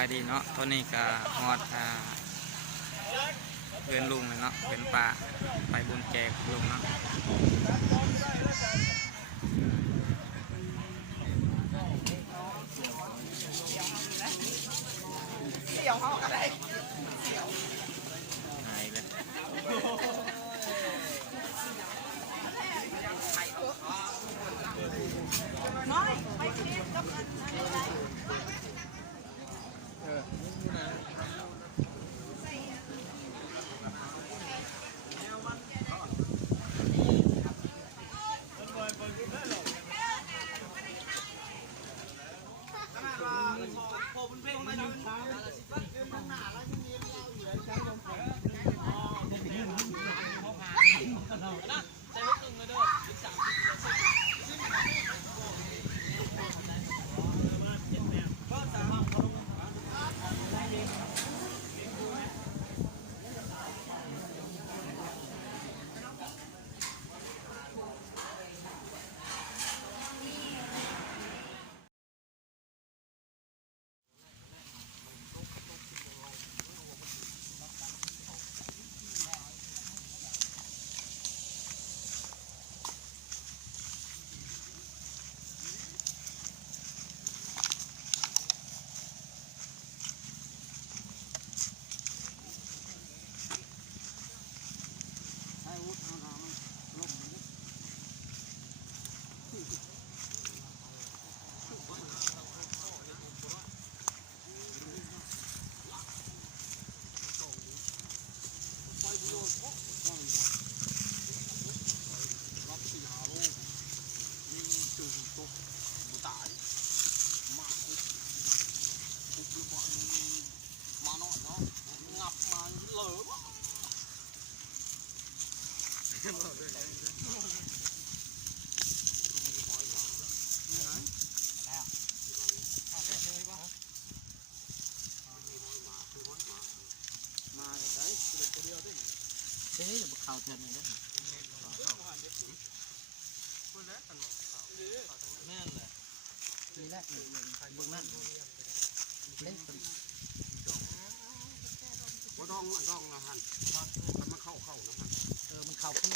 ายดีเนาะตัวนี้ก็ฮอดเพื่อนลุงเลยเนาะเพื่อนป่าไปบุญแจกลุงเนาะเสี่ยวเขาอะไรหายเลยน้อยไปเรียนกับมันเฮ้ยอย่าข่าวแทนเลยนะแม่นเลยนี่แหละเบื้องนั่นเล่นเป็นว่าดองละหันมันเข้านะมันเข่าขึ้น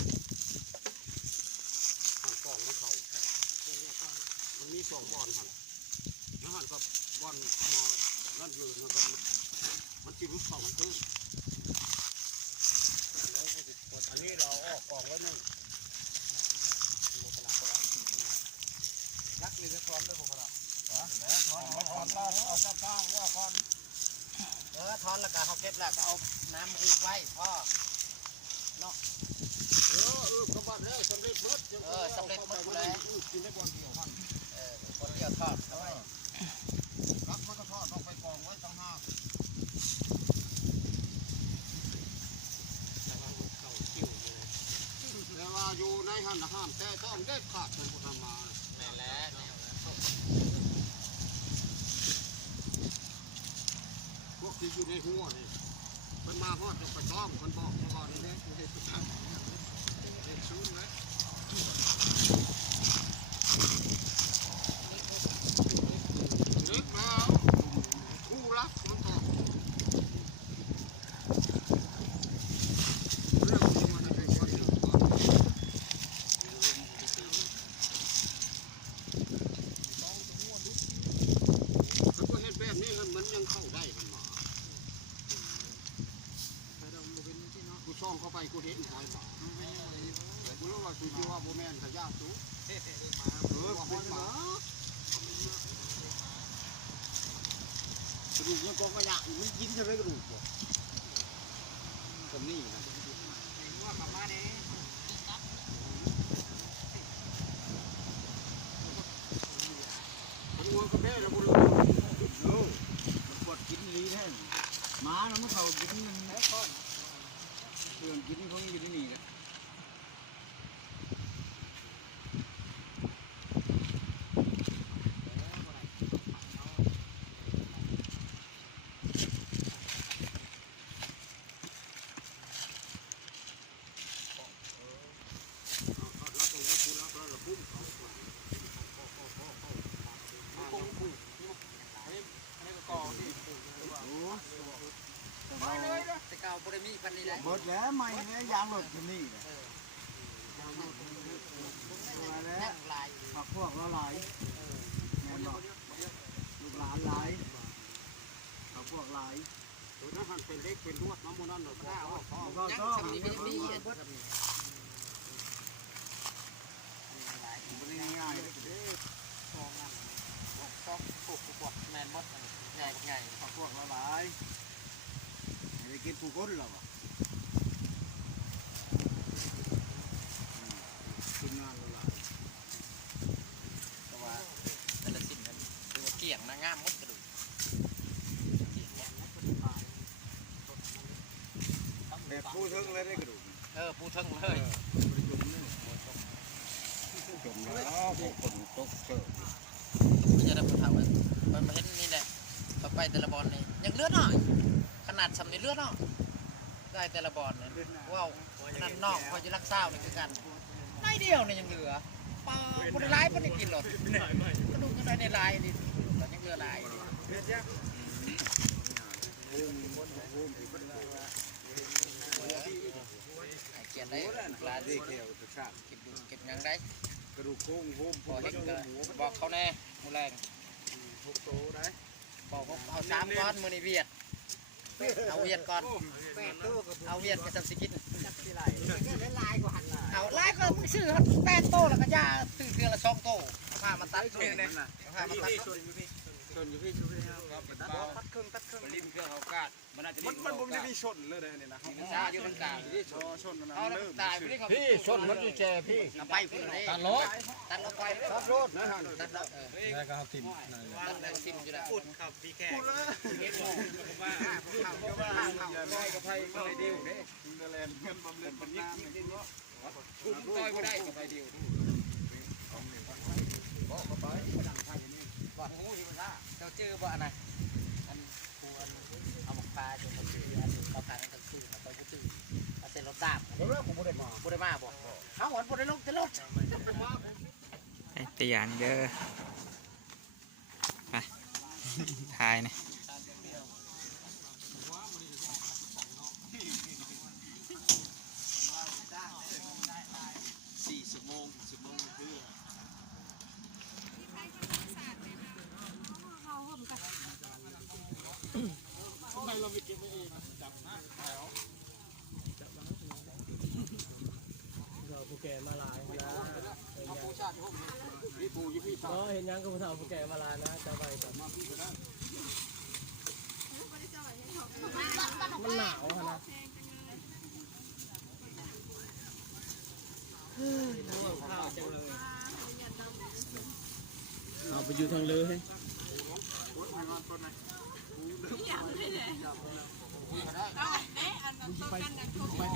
หันกองมันเข้ามันมีสองบอลหันแล้วหันกับบอลมอนั่นอยู่นะครับมันจิ้มเข้ามันตื้นอันนี้เราออกกองไว้นึ่งรักนี่จะพร้อมได้บุคลาแล้วถอนเอาข้างว่าคอนถอนแล้วก็เขาเก็บแล้วก็เอาน้ำมาอีกไว้พ่อเนาะกระบะแล้วสำเร็จหมดสำเร็จหมดแล้วกินได้บอลเดียวหันบอลเดียวทอดเอาไว้รักมันก็ทอดต้องไปกองไว้ตั้งห้าแต่ว่าอยู่ในหันห้ามแต่ต้องได้ขาดเป็นผู้ทำมาแม่แล้วพวกที่อยู่ในหัวนี่มันมาฮอดจะไปซ้อมคนบอกมาก่อนนี่นะคือให้ผู้ทำเด็กซูนนะนึกแล้วคู่รักมันต่อเรื่องที่มันเป็นคนเดียวแล้วก็เห็นแบบนี้มันยังเข้าได้มันมากูช่องเข้าไปกูเห็นหอยหมากูรู้ว่ากูชื่อว่าโบแมนขยะสูว่าหอยหมากระดูกยังกองขยะมันกินใช่ไหมกระดูกผมนี่นะว่ามาม่าเด้มันงวงกระเบ้แล้วบุรุษมันปวดกินลีแท้หมาแล้วมันเขากินมันเพื่อนกินนี่เขาอยู่ที่นี่แหละ บริมีพันนี้ได้ หมดแล้วไม่เนี่ยยางหลุดที่นี่มาแล้ว นั่งลาย ผักพวกเราหลายแม่บอกลูกหลานหลายผักพวกหลาย ตัวนั้นหันเป็นเล็กเป็นลวดน้ำมันนั่นหรอกได้อ๋อ ก็ ยัง ก็ สำนีไม่มีเห็น ไม่ได้ง่ายเลย ซองนั่นซองปลูกแมนมดใหญ่ใหญ่ ผักพวกเราหลายไม่ได้กินผู้คนหรอกกินงานเราหลายแต่ว่า แต่ละสิ่งนั้นคือเกี่ยงนะงามมดกระดูก แบบผู้ทึ่งเลยได้กระดูก ปูทึ่งเลย จมแล้วพวกคนตกเกิด มันจะได้ผู้ถามว่ามันมาเห็นนี่แหละต่อไปแต่ละบอลนี่ยังเลือดหน่อยขนาดสำนีเลือดเนาะได้แต่ละบอลเนี่ยว้าวนั่นนอกพอจะรักษาเนี่ยคือกันไม่เดียวเนี่ยยังเหลือปลาคนในลายคนในกินหรอกกระดูกก็ได้ในลายนี่แต่ยังเหลือลายเกียนได้ลาย ได้เกี่ยวกับชาติ เก็บยังได้ กระดูกโค้งโค้ง พอเห็นก็บอกเขาแน่มูแรง พวกโตได้ บอกเขาเอา3ก้อนมือในเวียดเอาเวียดก่อนเอาเวียดไปทำสกินเอาไล่ก็มึงซื้อ8 โตแล้วก็ยาซื้อเดือนละ2 โตผ้ามาตัดเลยผ้ามาตัด ชนอยู่พี่ช่วยครับตัดเครื่องริมเครื่องเอากาดมันบ่ได้มีชนเลยเนี่ยนะ ชาอยู่ตรงกลาง ชนมัน เอาแล้วตายพี่ชนมันอยู่แจพี่ไปพี่ตัดรถตัดรถไปตัดรถนะฮะตัดรถแล้วก็เอาทิม ตัดแล้วทิมอยู่แล้ว พูดครับพี่แค่พูดเลยว่าได้กับไพ่กับไพ่เดียวเด้เดลนเงินบำเหน็จบำนาญนี่เนาะ คุณต่อยไม่ได้กับไพ่เดียวบอกเขาไปบอกหูที่มันซ่าเจ้าชื่อว่าอะไรอันควรเอาหมกปลาจนเขาชื่ออันเขาขายกันทั้งคืนเขาก็ชื่อเอาเส้นรถดาบ แล้วผมบ่ได้มา บุได้มาบอกเขาหวนบุได้ลงจะลด ไอ้ตัวอย่างเด้อไปทายนะ 4 ชั่วโมงคือ ผู้แก่มาลายนะ พี่ปูยี่พี่ ก็เห็นยังกับผู้เฒ่าผู้แก่มาลายนะจะไปแบบมันหนาวนะเอาไปอยู่ทางเลยไป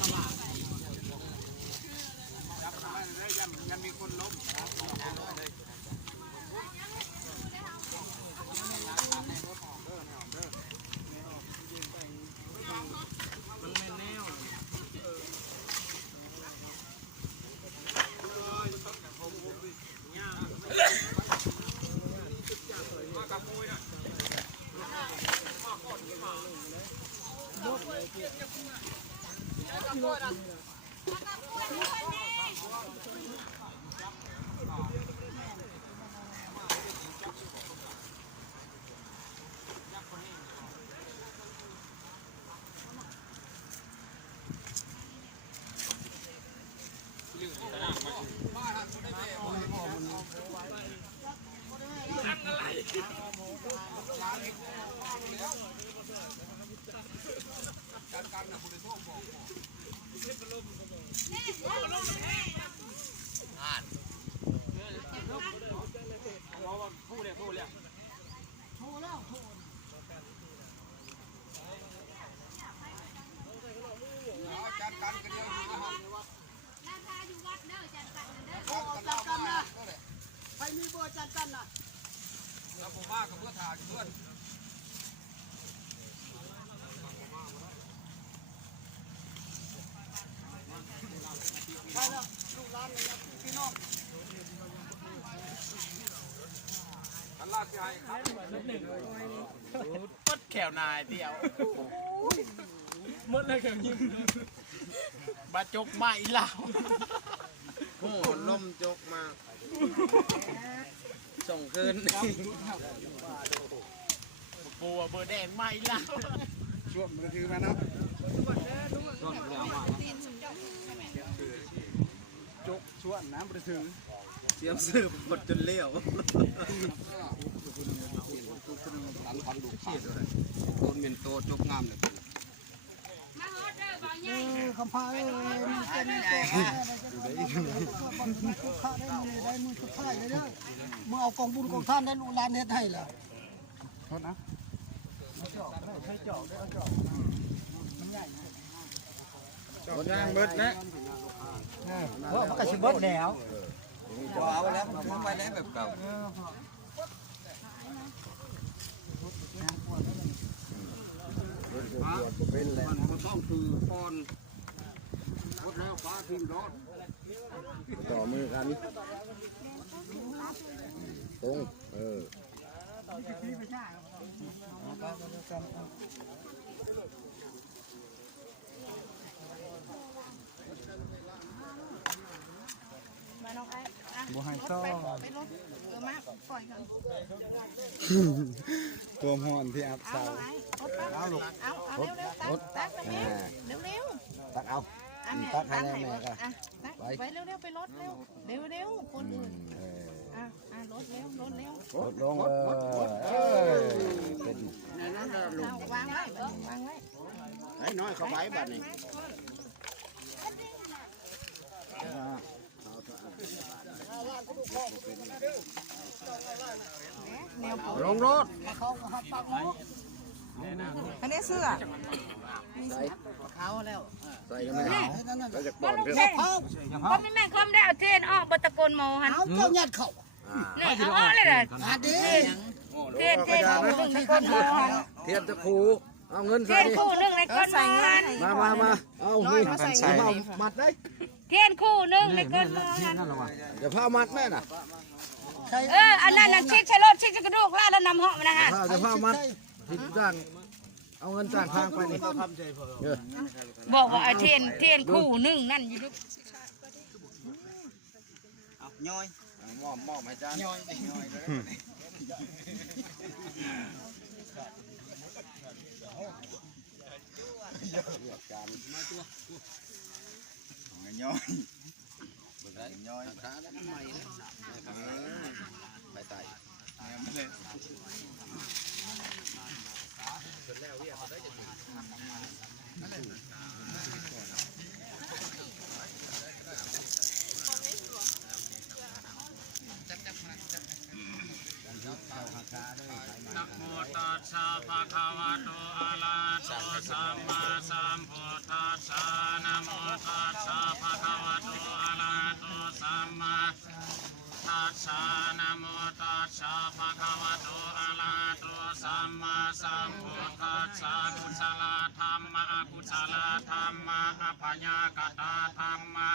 ตลาด ยังมีคนล้ม ใครมีบัวจันนะ แล้วผมมากับเพื่อถ่ายเพื่อนใช่แล้วลูกหลานเลยพี่น้อง ทันลาดที่ให้ครับ ปดแขวนายเดียว หมดเลยกับยิ้ม บาจกมาอีเหล่า โอ้ล่มจกมาส่งคืน ปูเบอร์แดงมาอีเหล่า ช่วงมือถือมาเนาะจกช่วงน้ำมือถือ เสียมสืบหมดจนเลี้ยว ตันพันดูขาดเลยต้นเมียนโตจกงามเลย คำพายมันเป็นทุกข้าได้มือทุกข้าเลยเนี่ยเมื่อเอากองบุญกองท่านได้ลูกหลานเฮ็ดให้ล่ะ โทษนะ คนย่างเบิดนะ เพราะมันก็สิเบิดแล้ว เอาแล้วมันคือไปแล้วแบบเก่า มันต้องคือปอนรถแล้วฟ้าทีมรถ ต่อมือกันตรงบัวไฮซ้อ ไปรถมาปล่อยกัน ตัวหอนที่อับ เอา เสา ไอ้รถเอาลูกเอาเร็วตักไปเร็ว ตักเอา ตักให้แม่ก็ไปเร็วไปรถเร็วคนอื่นรถเร็ว ลงเป็น วางไว้ ไอ้น้อยเขาไว้บัดนี้ ลงรถ อันนี้เสื้อ เขาแล้ว ใส่กันไหมเราจะปอนเพื่อ ก็ไม่แม่คอมได้เอาเทนออกบตะโกนโมหัน เอาเจ้ายัดเข่า เนี่ยเอาออกเลยเลย อาดี เทนคู่หนึ่งในก้นโมหัน เทียบตะคูเอาเงิน เท ใส่ นคู่หนึ่งในก้นโมหัน มาเอานี่เอามัดได้ เทนคู่หนึ่งในก้นโมหัน เดี๋ยวพามัดแม่น่ะ อันนั้นชิดชะโลดชิดกระดูกแล้วนำเหาะมันนะฮะ เดี๋ยวพามัดทิศจ้างเอาเงินจ้างทางไปนี่ บอกว่าเทนคู่หนึ่งนั่นอยู่ ย่อยมอบให้จ้างย่อยย่อยขาแล้วมันใหม่เลยไปไต่นะโมตัสสะภะคะวะโตอะระหะโตสัมมาสัมพุทธัสสะนะโมตัสสะภะคะวะโตอะระหะโตสัมมาตัสสะนะโมตัสสะภะคะวะโตอะระหะโตสัมมาสัมพุทธัสสะกุศลธรรมะอกุศลธรรมะอภยากตาธรรมะ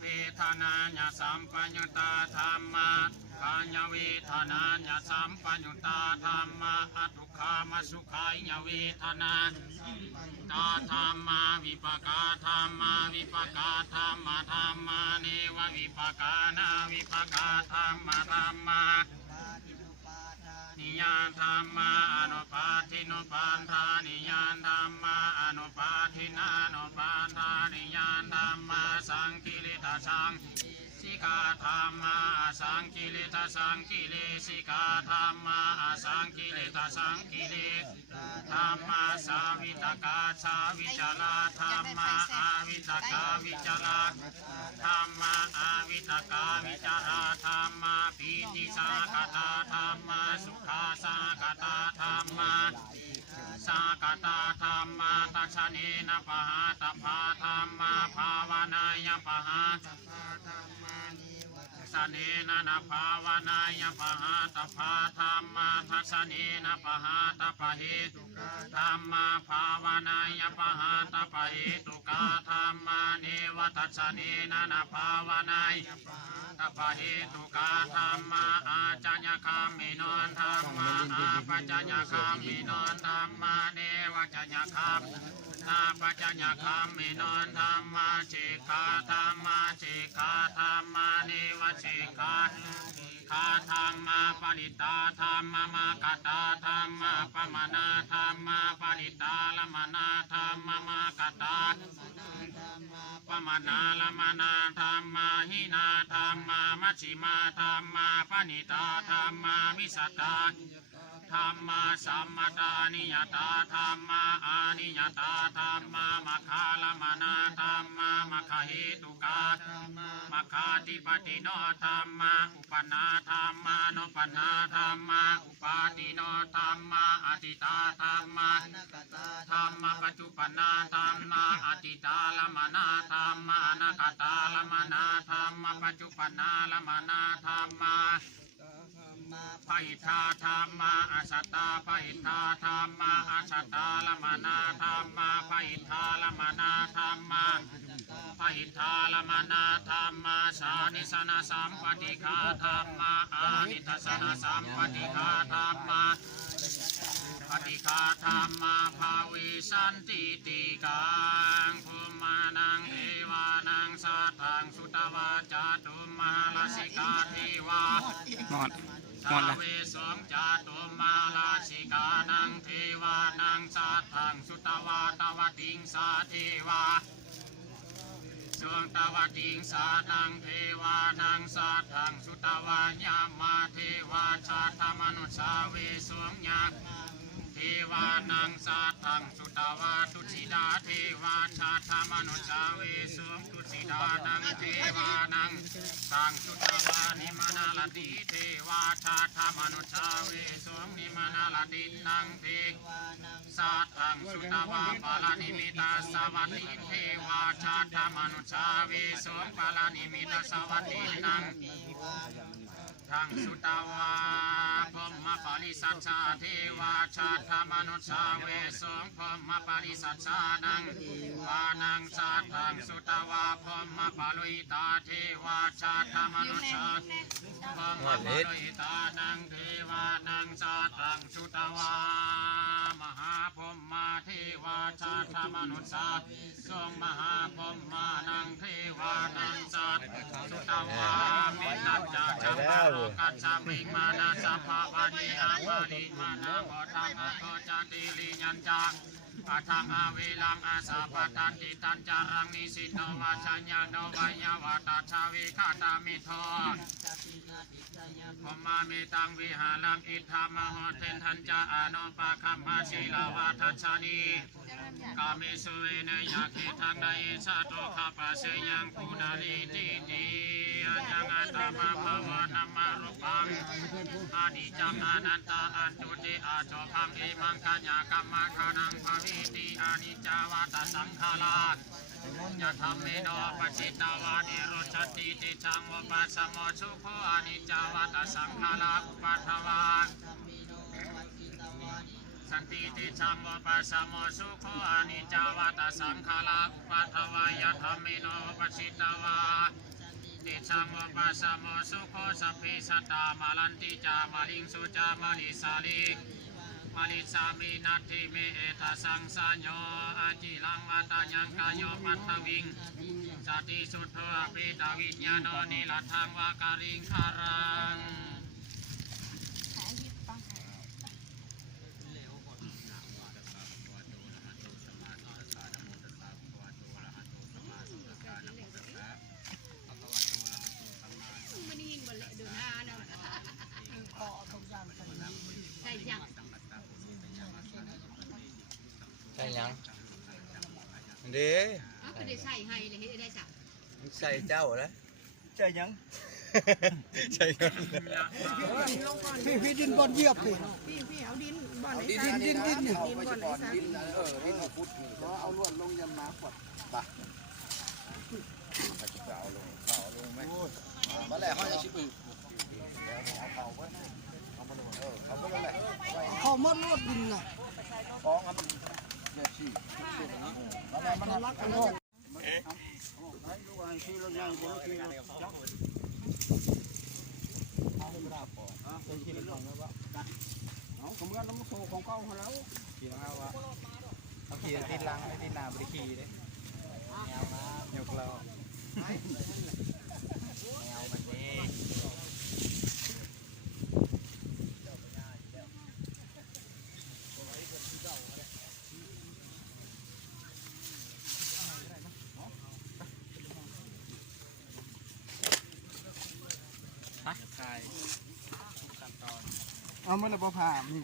เวทนาญาสัมปัญญตาธรรมะกัญญเวทนาญาสัมปัญญตาธรรมะอทุกขามสุขายเวทนาตาธรรมะวิปกาธรรมะวิปกาธรรมะธรรมะเนววิปกานาวิปกาธรรมะธรรมะนิยานธรรมะอนุปาทินุปันธานิยานธรรมะอนุปาทินานุปันธานิยานธรรมะสังกิริตสังสิกาธรรมะสังกิริตสังกิเลสิกาธรรมะสังกิริตสังกิเลธรรมะสาวิตกาสาวิจลาธรรมะอาวิตกาวิจลาธรรมะอาวิตกาวิจลาธรรมะปีติสากตาธรรมะสุขาสากตาธรรมะสากตาธรรมะตัชเนนะปหาตภาธรรมะภาวนายปหา สเนนะนะภาวนายปหาตภาธรรมาทัสสเนนะปหาตปะเหตุธรรมาภาวนายปหาตปะเหตุกาธรรมาเนวทัสสเนนะนะภาวนายตปะเหตุกาธรรมาอาจัญญคามิโนธรรมาอาปัจจัญญคามิโนธรรมาเนวจัญญคามนาปัจจัญญคามิโนธรรมาจิกขาธรรมาจิกขาธรรมาเนวจิกขาคาธรรมาปริตาธรรมมากตาธรรมาปมานาธรรมาปริตาละมนาธรรมมากตาปมานาละมนาธรรมาหินาธรรมามัชฌิมาธรรมาปณิตาธรรมาวิสัตตาธรรมาสัมมาตานิยตาธรรมาอานิยตาธรรมามัคคาลมนาธรรมามัคคเหตุกามัคคาติปติโนธรรมาอุปนาธรรมานุปนาธรรมาอุปาติโนธรรมาอติตาธรรมาธรรมปัจจุปนาธรรมาอติตาลมนาธรรมาอนาคตาลมนาธรรมปัจจุปนาลมนาธรรมาปหิทาธรรมาอสัตตาปหิทาธรรมาอสัตตาลมนาธรรมาปหิทาลมนาธรรมาปหิทาลมนาธรรมาสานิสนาสัมปติฆาธรรมาอานิทัสสนาสัมปติฆาธรรมาปฏิฆาธรรมาภาวิสันติติกังภูมานังเทวานังสัตถังสุตวาจาตุมหาลาสิกาเทวาหมดสาเวสงจาตุมาลาสิกานังเทวานังสัตถังสุตวาตวติงสาเทวาสวงตวติงสานังเทวานังสัตถังสุตวายามาเทวาชาธรรมนุสาเวสวงยักเทวานังสัตถังสุตวาตุสิดาเทวาชาธรรมนุสาเวสวงตุสิดานังเทวานังสังสุตวานิมานาลติเทวาชาธรรมนุสาเวสวงนิมานาลตินังเทสัตถังสุตวาปาลานิมิตาสวัสดิเทวาชาธรรมนุสาเวสวงปาลานิมิตาสวัสดินังทังสุตวาพมมปาริสัชชาเทวาชาธรรมนุสาเวสงพมมปาริสัชชานังวานังสัตถังสุตวาพมมปาลุยตาเทวาชาธรรมนุสาพมมปาลุยตานังเทวานังสัตถังสุตวามหาพมมาเทวาชาธรรมนุสาทรงมหาพมมานังเทวานังสัตสุตวามินัจจาจัมปากัจจามิมานาสัพพะวานิอาภาริมานาโมทังอโตจติลิยัญจาปัทังอาเวลังอาสาปตันติตันจารังนิสิโนวาชัญญาโนวายาวาตาชาวิคาตามิโทพมามิตังวิหารังอิทธามโหเทนทันจาอโนปะคัมมาศิลาวาทัชชานีกามิสุเวเนยาคิทังในชาโตคาปะเสยังปุนาลีติติยังอัตตมาภาวนามารุปังอาดิจังอนันตาอันตุติอาโจพังอิมังกัญญากรรมะขานังภวิติอานิจจวัตสังขาราจะทำเมโนปัจจิตาวานิโรจติติจังวปัสสโมสุโขอานิจจวัตสังขาราอุปัฏฐวาสันติติจังวปัสสโมสุโขอานิจจวัตสังขาราอุปัฏฐวายะธรรมเมโนปัจจิตาวาติจังวปัสสโมสุโขสัพพิสัตตามาลันติจามาลิงสุจามาลิสาลิมาลิสามินัตถิเมเอตสังสัญโยอาจิลังวัตยังกายโยปัตตวิงสติสุทโธอภิตาวิญญาโนนิลัทธังวาการิงคารังใช่ยัง ใช่ยังเด้ ก็ได้ใส่ให้เลยเฮ็ดได้จ้ะ ใส่เจ้าแล้ว ใช่ยัง ใช่ยัง พี่ดินบอลเยียบพี่ พี่เอาดินบ่อน ดินเนี่ย ดินบ่อนไอ้สัตว์ ดินเอาลวดลงยำน้ำกดปะ มาแล้วเขาจะชิบอีก เข้ามาลวดดินน่ะ ฟ้องครับเนี่ยชี้มันรักกันเลยให้ดูให้ชี้รถใหญ่บนรถชี้รถจักรเอาขมือนน้ำโซ่ของเก่าเขาแล้ว ขี่แล้วว่าเขาขี่ติดลังไม่ติดหน้าบริขี่เลยยกเราเอาไม่ละพอผ่านี่